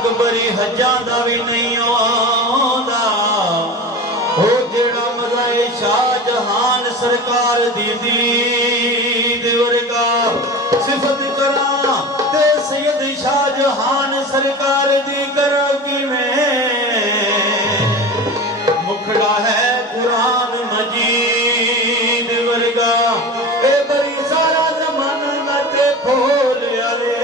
अकबरी हजां दा भी नहीं आंदा ओ जेड़ा मजा है शाहजहान सरकार दी दीद वर्गा सिफत करा ते सैयद शाहजहान सरकार दी करा किवें मुखड़ा है कुरान मजीद वर्गा ए बड़ी सारा जमाना मते फोल आले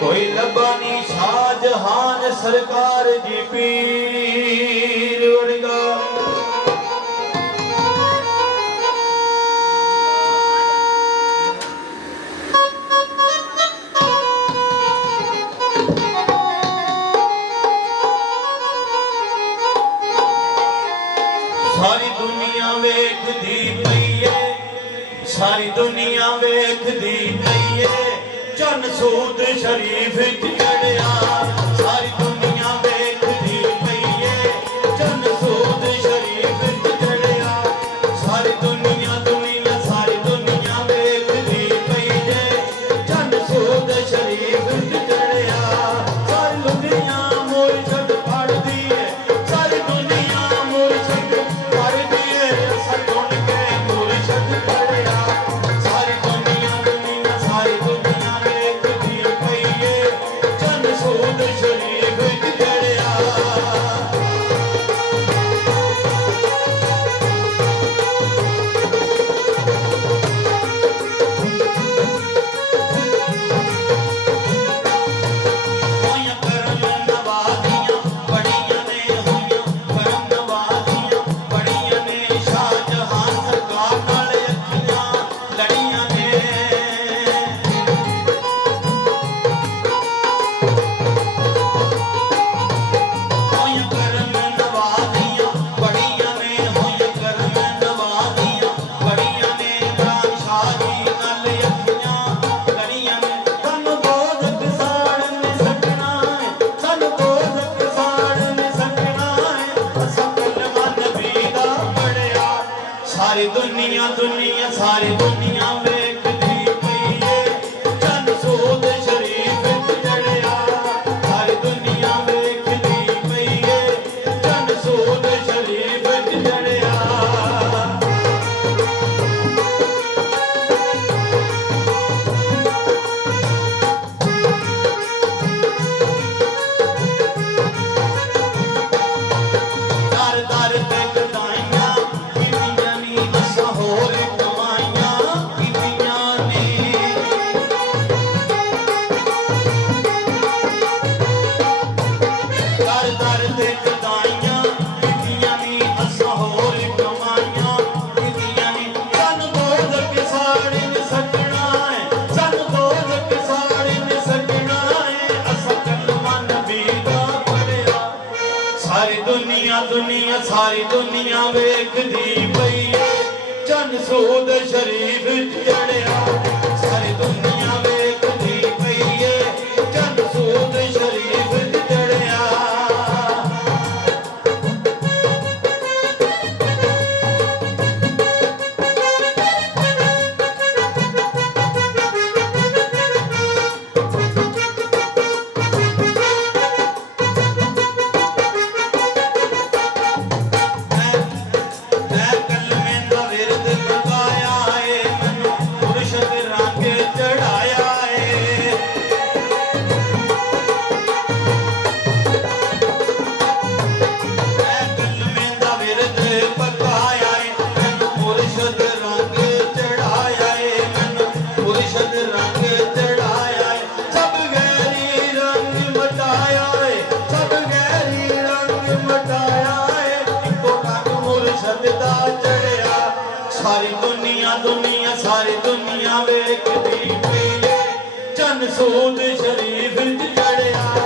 कोई लबानी शाहजहान सरकार जी पीर वर्गा ਸਾਰੀ ਦੁਨੀਆ ਵੇਖਦੀ ਪਈ ਏ ਚੰਨ ਸੂਦ ਸ਼ਰੀਫ ਵਿੱਚ ਚੜਿਆ ਸਾਰੀ ਦੁਨੀਆ ਵੇਖਦੀ ਪਈ ਏ ਚੰਨ ਸੂਦ ਸ਼ਰੀਫ ਵਿੱਚ ਚੜਿਆ ਸਾਰੀ ਦੁਨੀਆ ਸਾਰੀ ਦੁਨੀਆ ਵੇਖਦੀ ਪਈ ਏ ਚੰਨ ਸੂਦ ਸ਼ਰੀਫ ਵਿੱਚ ਚੜਿਆ ਸਾਰੀ ਦੁਨੀਆ ਮੁਰਸ਼ਦ ਪੜਦੀ ਏ ਸਾਰੀ ਦੁਨੀਆ ਮੁਰਸ਼ਦ ਪੜਦੀ ਏ ਸਤੁਣ ਕੇ ਮੁਰਸ਼ਦ ਪੜਿਆ ਸਾਰੀ ਦੁਨੀਆ ਸਾਰੀ ਦੁਨੀਆ ਵੇਖਦੀ ਪਈ ਏ ਚੰਨ ਸੂਦ ਸ਼ਰੀਫ ਵਿੱਚ ਚੜਿਆ ਹੋਈਆਂ ਕਰਮ ਨਵਾਜ਼ੀਆਂ ਬੜੀਆਂ ਨੇ ਹੋਈਆਂ ਕਰਮ ਨਵਾਜ਼ੀਆਂ ਬੜੀਆਂ ਨੇ ਸ਼ਾਹਜਹਾਨ ਸਰਕਾਰ ਨਾਲ ਅੱਖੀਆਂ ਲੜੀਆਂ ਨੇ ਹੋਈਆਂ ਕਰਮ ਨਵਾਜ਼ੀਆਂ ਬੜੀਆਂ ਨੇ ਹੋਈਆਂ ਕਰਮ ਨਵਾਜ਼ੀਆਂ ਬੜੀਆਂ ਨੇ ਇਮਰਾਨ ਸ਼ਾਹ ਜੀ ਨਾਲ ਅੱਖੀਆਂ ਲੜੀਆਂ ਨੇ ਸਾਨੂੰ ਦੋਜ਼ਖ ਸਾੜ ਨਹੀਂ ਸਕਣਾ ਹੈ ਸਾਨੂੰ ਦੋਜ਼ਖ ਸਾੜ ਨਹੀਂ ਸਕਣਾ ਹੈ ਅਸਾਂ ਕਲਮਾ ਨਬੀ ਦਾ ਪੜਿਆ ਸਾਰੀ ਦੁਨੀਆ ਸਾਰੀ ਦੁਨੀਆ ਵੇਖਦੀ ਪਈ ਏ ਚੰਨ ਸੂਦ ਸ਼ਰੀਫ ਵਿੱਚ ਚੜਿਆ ਸਾਰੀ ਦੁਨੀਆ ਵੇਖਦੀ ਪਈ ਏ ਚੰਨ ਸੂਦ ਸ਼ਰੀਫ ਵਿੱਚ ਚੜਿਆ ਦਰ ਦਰ ਤੇ ਕਦਾਈਆਂ ਕੀਤੀਆਂ ਨੀ ਅਸਾਂ ਹੋਰ ਕਮਾਈਆਂ ਕੀਤੀਆਂ ਨੀ ਦਰ ਦਰ ਤੇ ਕਦਾਈਆਂ ਕੀਤੀਆਂ ਨੀ ਅਸਾਂ ਹੋਰ ਕਮਾਈਆਂ ਕੀਤੀਆਂ ਨੀ ਸਾਨੂੰ ਦੋਜ਼ਖ ਸਾੜ ਨਹੀਂ ਸਕਣਾ ਹੈ ਸਾਨੂੰ ਦੋਜ਼ਖ ਸਾੜ ਨਹੀਂ ਸਕਣਾ ਹੈ ਅਸਾਂ ਕਲਮਾ ਨਬੀ ਦਾ ਪੜਿਆ ਸਾਰੀ ਦੁਨੀਆ ਸਾਰੀ ਦੁਨੀਆ ਵੇਖਦੀ ਪਈ ਏ ਚੰਨ ਸੂਦ ਸ਼ਰੀਫ ਵਿੱਚ ਚੜਿਆ ਸਾਰੀ ਦੁਨੀਆ ਵੇਖਦੀ ਪਈ ਏ ਚੰਨ ਸੂਦ ਸ਼ਰੀਫ ਵਿੱਚ ਚੜਿਆ ਮੈਂ ਕਲਮੇ ਦਾ ਵਿਰਦ ਲਗਾਇਆ ਏ ਮੈਨੂੰ ਮੁਰਸ਼ਦ ਰੰਗ ਚੜਾਇਆ ਏ ਮੈਂ ਕਲਮੇ ਦਾ ਵਿਰਦ ਪਕਾਇਆ ਏ ਮੈਨੂੰ ਮੁਰਸ਼ਦ ਰੰਗ ਚੜਾਇਆ ਏ ਮੈਨੂੰ ਮੁਰਸ਼ਦ ਰੰਗ ਚੜਾਇਆ ਏ ਸਭ ਗੈਰੀ ਰੰਗ ਮਟਾਇਆ ਏ ਸਭ ਗੈਰੀ ਰੰਗ ਮਟਾਇਆ ਏ ਇੱਕੋ ਰੰਗ ਮੁਰਸ਼ਦ ਦਾ ਚੜਿਆ ਸਾਰੀ ਦੁਨੀਆ ਸਾਰੀ ਦੁਨੀਆ ਵੇਖਦੀ ਪਈ ਏ ਚੰਨ ਸੂਦ ਸ਼ਰੀਫ ਵਿੱਚ ਚੜਿਆ